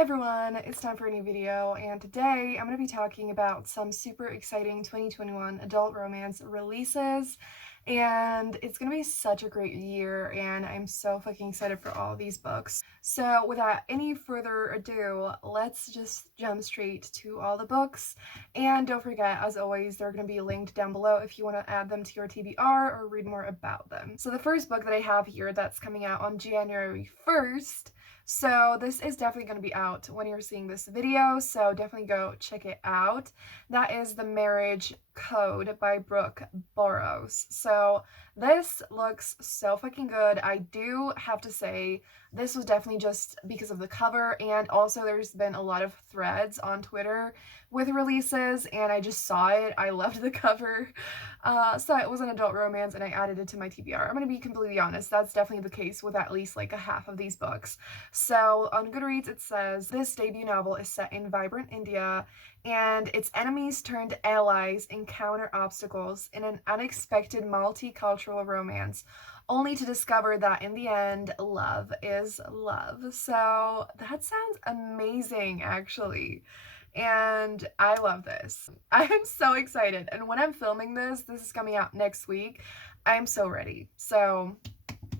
Hi everyone, it's time for a new video, and today I'm going to be talking about some super exciting 2021 adult romance releases, and it's going to be such a great year, and I'm so fucking excited for all these books. So without any further ado, let's just jump straight to all the books, and don't forget, as always, they're going to be linked down below if you want to add them to your TBR or read more about them. So the first book that I have here that's coming out on January 1st, so this is definitely going to be out when you're seeing this video, so definitely go check it out. That is The Marriage Code by Brooke Burrows. So this looks so fucking good. I do have to say, this was definitely just because of the cover, and also there's been a lot of threads on Twitter with releases, and I just saw it. I loved the cover. So it was an adult romance, and I added it to my TBR. I'm going to be completely honest, that's definitely the case with at least like a half of these books. So on Goodreads it says, this debut novel is set in vibrant India, and its enemies turned allies encounter obstacles in an unexpected multicultural romance, only to discover that in the end, love is love. So that sounds amazing, actually. And I love this. I am so excited. And when I'm filming this is coming out next week. I'm so ready. So,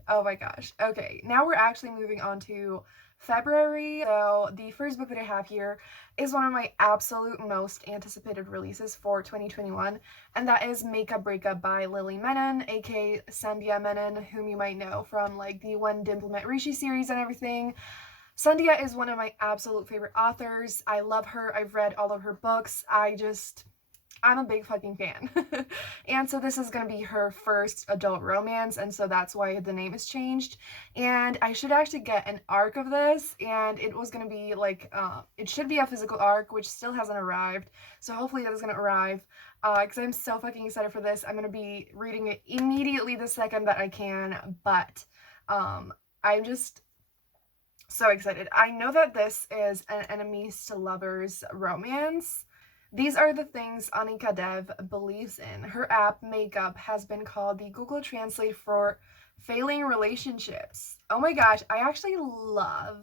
oh my gosh. Okay, now we're actually moving on to February. So the first book that I have here is one of my absolute most anticipated releases for 2021, and that is Breakup by Lily Menon, aka Sandhya Menon, whom you might know from like the When Dimple Met Rishi series and everything. Sandhya is one of my absolute favorite authors. I love her. I've read all of her books. I'm a big fucking fan. And so this is going to be her first adult romance, and so that's why the name is changed. And I should actually get an arc of this, and it was going to be like, it should be a physical arc, which still hasn't arrived. So hopefully that is going to arrive, because I'm so fucking excited for this. I'm going to be reading it immediately the second that I can, but I'm just so excited. I know that this is an enemies to lovers romance. These are the things Anika Dev believes in. Her app, Makeup, has been called the Google Translate for failing relationships. Oh my gosh, I actually love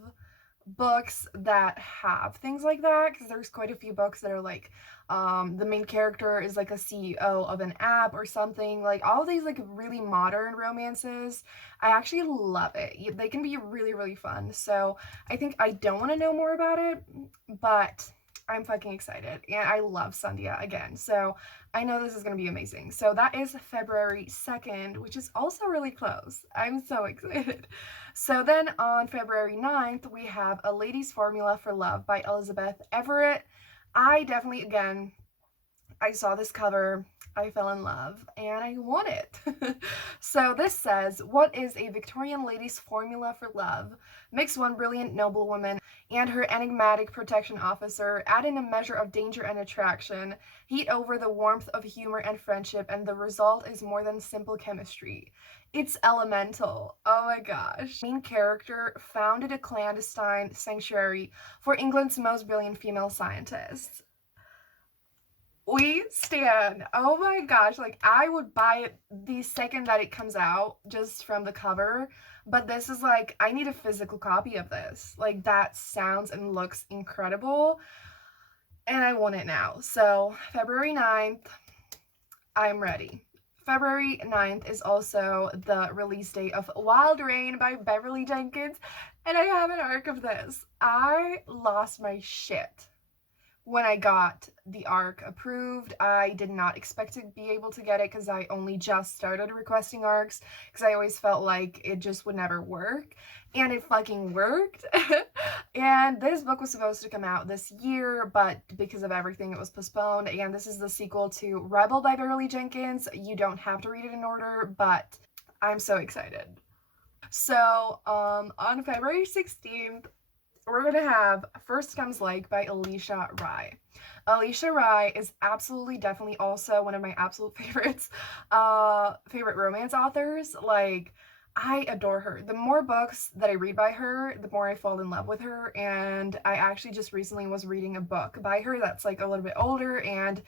books that have things like that, because there's quite a few books that are like, the main character is like a CEO of an app or something. Like all of these like really modern romances, I actually love it. They can be really, really fun. So I think I don't want to know more about it, but I'm fucking excited, and I love Sandhya again, so I know this is going to be amazing. So that is February 2nd, which is also really close. I'm so excited. So then on February 9th, we have A Lady's Formula for Love by Elizabeth Everett. I definitely, again, I saw this cover, I fell in love, and I want it. So this says, what is a Victorian lady's formula for love? Mix one brilliant noblewoman and her enigmatic protection officer, add in a measure of danger and attraction, heat over the warmth of humor and friendship, and the result is more than simple chemistry. It's elemental. Oh my gosh. Main character founded a clandestine sanctuary for England's most brilliant female scientists. We stand. Oh my gosh, like I would buy it the second that it comes out just from the cover, but this is like, I need a physical copy of this. Like that sounds and looks incredible, and I want it now. So February 9th, I'm ready. February 9th is also the release date of Wild Rain by Beverly Jenkins, and I have an arc of this. I lost my shit when I got the arc approved. I did not expect to be able to get it, because I only just started requesting arcs, because I always felt like it just would never work, and it fucking worked. And this book was supposed to come out this year, but because of everything it was postponed, and this is the sequel to Rebel by Beverly Jenkins. You don't have to read it in order, but I'm so excited. So on February 16th, we're going to have First Comes Like by Alicia Rai. Alicia Rai is absolutely, definitely also one of my absolute favorites, favorite romance authors. Like, I adore her. The more books that I read by her, the more I fall in love with her, and I actually just recently was reading a book by her that's like a little bit older, and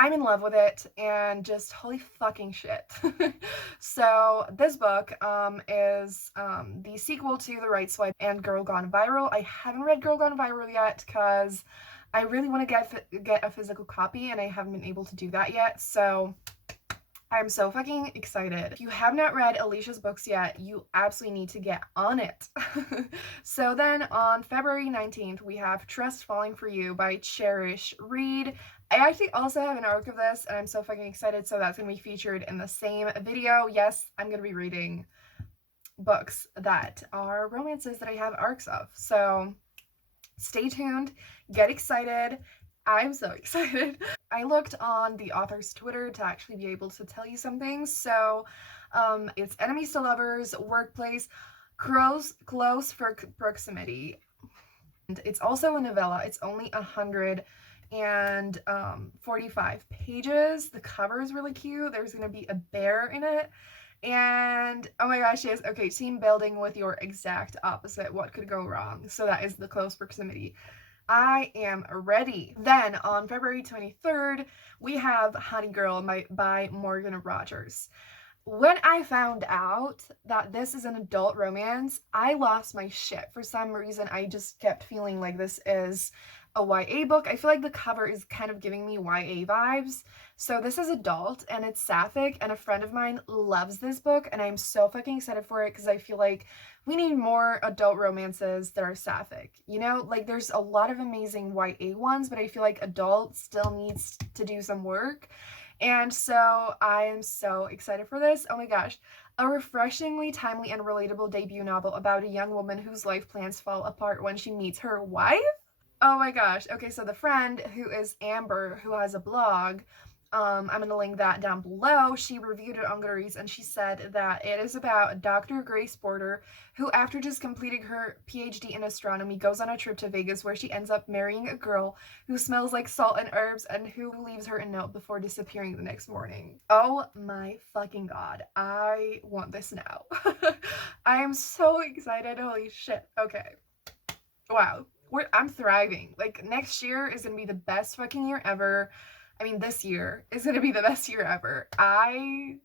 I'm in love with it, and just holy fucking shit. So this book is the sequel to The Right Swipe and Girl Gone Viral. I haven't read Girl Gone Viral yet because I really want to get a physical copy, and I haven't been able to do that yet. So I'm so fucking excited. If you have not read Alicia's books yet, you absolutely need to get on it. So then on February 19th, we have Trust Falling For You by Cherish Reed. I actually also have an arc of this, and I'm so fucking excited, so that's going to be featured in the same video. Yes, I'm going to be reading books that are romances that I have arcs of. So stay tuned, get excited. I'm so excited. I looked on the author's Twitter to actually be able to tell you some things. So it's enemies to lovers, workplace, close proximity. And it's also a novella. It's only 145 pages. The cover is really cute. There's going to be a bear in it. And oh my gosh, yes, okay, team building with your exact opposite. What could go wrong? So that is the close proximity. I am ready. Then on February 23rd, we have Honey Girl by Morgan Rogers. When I found out that this is an adult romance, I lost my shit. For some reason, I just kept feeling like this is a YA book. I feel like the cover is kind of giving me YA vibes. So this is adult and it's sapphic, and a friend of mine loves this book, and I'm so fucking excited for it because I feel like we need more adult romances that are sapphic. You know, like there's a lot of amazing YA ones, but I feel like adult still needs to do some work. And so I am so excited for this. Oh my gosh. A refreshingly timely and relatable debut novel about a young woman whose life plans fall apart when she meets her wife. Oh my gosh. Okay, so the friend who is Amber, who has a blog, I'm going to link that down below. She reviewed it on Goodreads, and she said that it is about Dr. Grace Porter, who after just completing her PhD in astronomy goes on a trip to Vegas where she ends up marrying a girl who smells like salt and herbs and who leaves her a note before disappearing the next morning. Oh my fucking god. I want this now. I am so excited. Holy shit. Okay. Wow. I'm thriving. Like, next year is gonna be the best fucking year ever. I mean, this year is gonna be the best year ever. I'm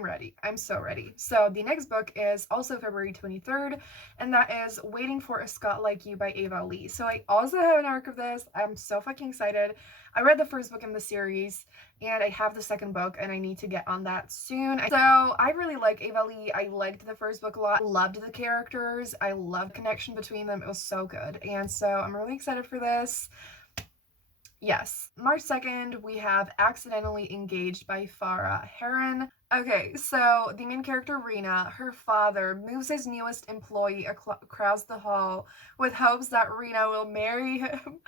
ready. I'm so ready. So the next book is also February 23rd, and that is Waiting for a Scot Like You by Ava Lee. So I also have an arc of this. I'm so fucking excited. I read the first book in the series, and I have the second book, and I need to get on that soon. So I really like Ava Lee. I liked the first book a lot. I loved the characters. I loved the connection between them. It was so good. And so I'm really excited for this. Yes. March 2nd, we have Accidentally Engaged by Farah Heron. Okay, so the main character, Rena, her father moves his newest employee across the hall with hopes that Rena will marry him.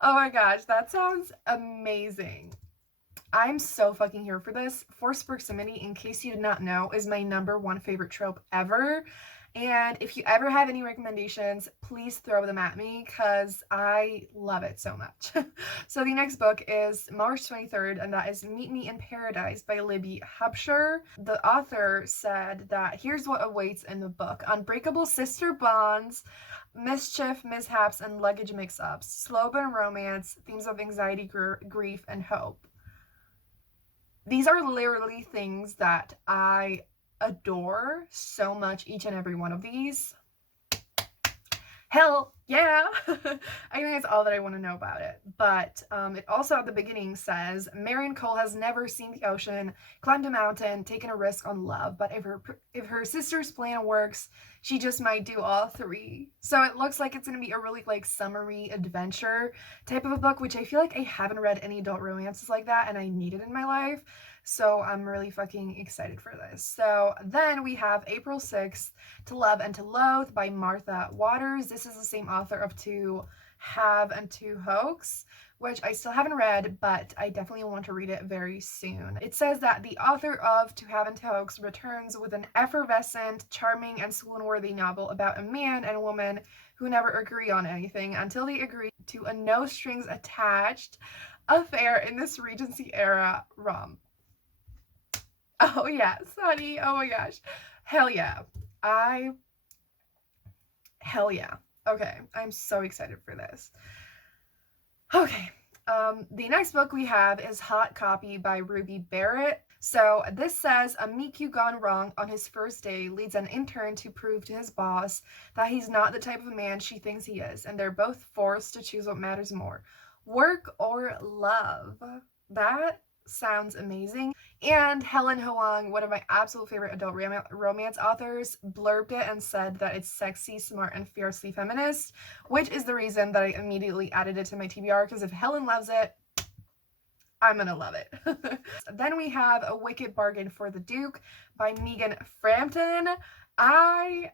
Oh my gosh, that sounds amazing. I'm so fucking here for this. Forced proximity, in case you did not know, is my #1 favorite trope ever. And if you ever have any recommendations, please throw them at me because I love it so much. So the next book is March 23rd, and that is Meet Me in Paradise by Libby Hubsher. The author said that here's what awaits in the book: unbreakable sister bonds, mischief, mishaps, and luggage mix-ups, slow burn romance, themes of anxiety, grief, and hope. These are literally things that I adore so much, each and every one of these. Hell yeah. I think that's all that I want to know about it. But it also at the beginning says Marion Cole has never seen the ocean, climbed a mountain, taken a risk on love, but if her sister's plan works, she just might do all three. So it looks like it's going to be a really like summery adventure type of a book, which I feel like I haven't read any adult romances like that, and I need it in my life. So I'm really fucking excited for this. So then we have April 6th, To Love and to Loathe by Martha Waters. This is the same author of To Have and To Hoax, which I still haven't read, but I definitely want to read it very soon. It says that the author of To Have and To Hoax returns with an effervescent, charming, and swoon-worthy novel about a man and a woman who never agree on anything until they agree to a no-strings-attached affair in this Regency-era romp. Oh yes, honey. Oh my gosh. Hell yeah. Hell yeah. Okay, I'm so excited for this. Okay, The next book we have is Hot Copy by Ruby Barrett. So this says a meet cute gone wrong on his first day leads an intern to prove to his boss that he's not the type of man she thinks he is, and they're both forced to choose what matters more, work or love. That sounds amazing. And Helen Hoang, one of my absolute favorite adult romance authors, blurbed it and said that it's sexy, smart, and fiercely feminist, which is the reason that I immediately added it to my TBR, because if Helen loves it, I'm gonna love it. Then we have A Wicked Bargain for the Duke by Megan Frampton. I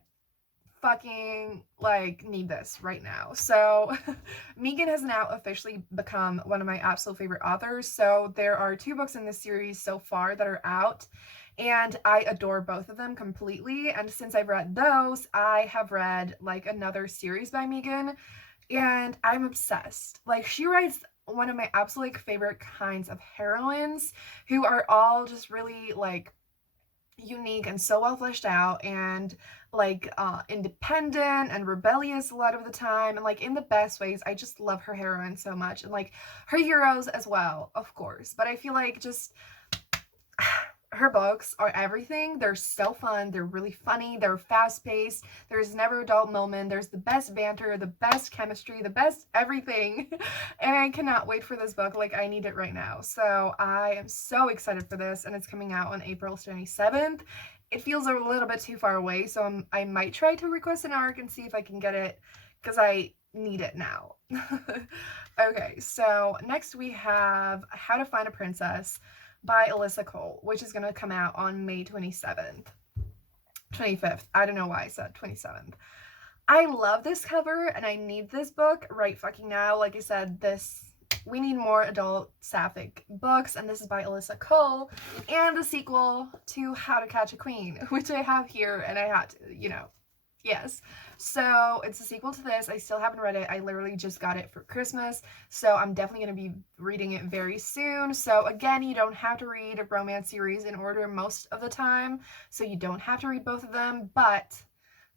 fucking need this right now. So Megan has now officially become one of my absolute favorite authors. So there are 2 books in this series so far that are out, and I adore both of them completely. And since I've read those, I have read another series by Megan, and I'm obsessed. She writes one of my absolute favorite kinds of heroines who are all just really unique and so well fleshed out, and independent and rebellious a lot of the time, and in the best ways. I just love her heroines so much, and her heroes as well, of course. But I feel just her books are everything. They're so fun, they're really funny, they're fast-paced, there's never a dull moment, there's the best banter, the best chemistry, the best everything. And I cannot wait for this book. I need it right now. So I am so excited for this, and it's coming out on April 27th. It feels a little bit too far away, so I might try to request an ARC and see if I can get it, because I need it now. Okay, so next we have How to Find a Princess by Alyssa Cole, which is going to come out on May 27th. 25th. I don't know why I said 27th. I love this cover, and I need this book right fucking now. Like I said, we need more adult sapphic books, and this is by Alyssa Cole, and the sequel to How to Catch a Queen, which I have here, and I had to, yes. So it's a sequel to this. I still haven't read it. I literally just got it for Christmas, so I'm definitely going to be reading it very soon. So again, you don't have to read a romance series in order most of the time, so you don't have to read both of them, but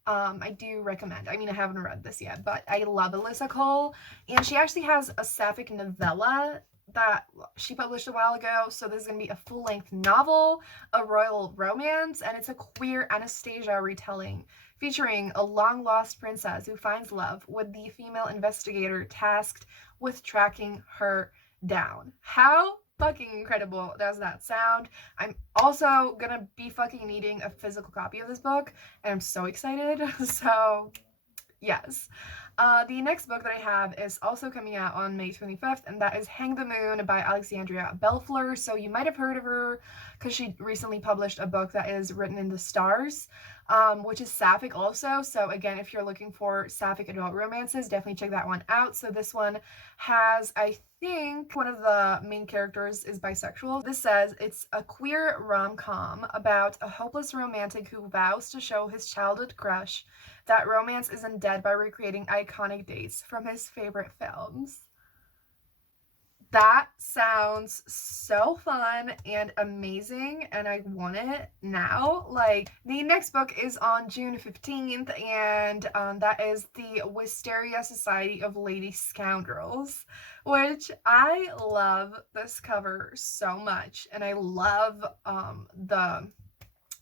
I do recommend. I haven't read this yet, but I love Alyssa Cole, and she actually has a sapphic novella that she published a while ago. So this is going to be a full-length novel, a royal romance, and it's a queer Anastasia retelling featuring a long-lost princess who finds love with the female investigator tasked with tracking her down. How fucking incredible does that sound? I'm also gonna be fucking needing a physical copy of this book, and I'm so excited. So yes. The next book that I have is also coming out on May 25th, and that is Hang the Moon by Alexandria Belfleur. So you might have heard of her because she recently published a book that is Written in the Stars, which is sapphic also. So again, if you're looking for sapphic adult romances, definitely check that one out. So this one has, I think, one of the main characters is bisexual. This says it's a queer rom-com about a hopeless romantic who vows to show his childhood crush that romance isn't dead by recreating iconic dates from his favorite films. That sounds so fun and amazing, and I want it now. The next book is on June 15th, and that is the Wisteria Society of Lady Scoundrels, which I love this cover so much, and I love the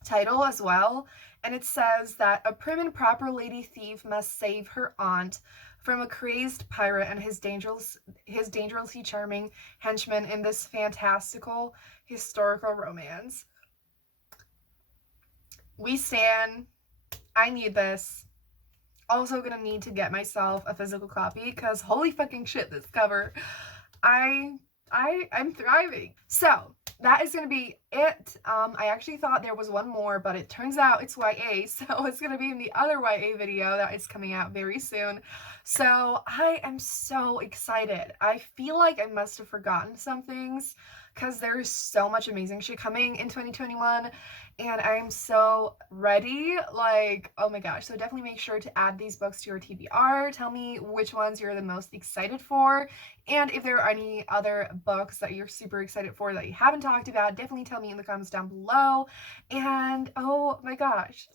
title as well. And it says that a prim and proper lady thief must save her aunt from a crazed pirate and his dangerously charming henchman in this fantastical historical romance. We stan. I need this. Also gonna need to get myself a physical copy, because holy fucking shit, this cover. I'm thriving. So that is going to be it. I actually thought there was one more, but it turns out it's YA, so it's going to be in the other YA video that is coming out very soon. So I am so excited. I feel like I must have forgotten some things, because there is so much amazing shit coming in 2021, and I'm so ready. Oh my gosh. So definitely make sure to add these books to your TBR. Tell me which ones you're the most excited for, and if there are any other books that you're super excited for that you haven't talked about, definitely tell me in the comments down below. And oh my gosh,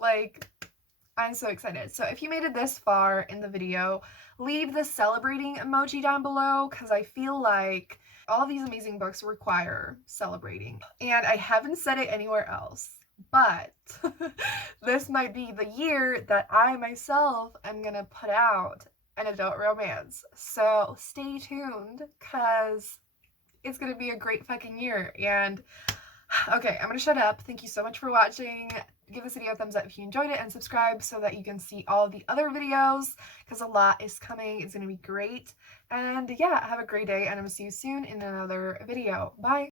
I'm so excited. So if you made it this far in the video, leave the celebrating emoji down below because I feel like all these amazing books require celebrating. And I haven't said it anywhere else, but this might be the year that I myself am gonna put out an adult romance. So stay tuned because it's gonna be a great fucking year. And okay, I'm gonna shut up. Thank you so much for watching. Give this video a thumbs up if you enjoyed it and subscribe so that you can see all of the other videos because a lot is coming. It's gonna be great. And yeah, have a great day and I'm gonna see you soon in another video. Bye!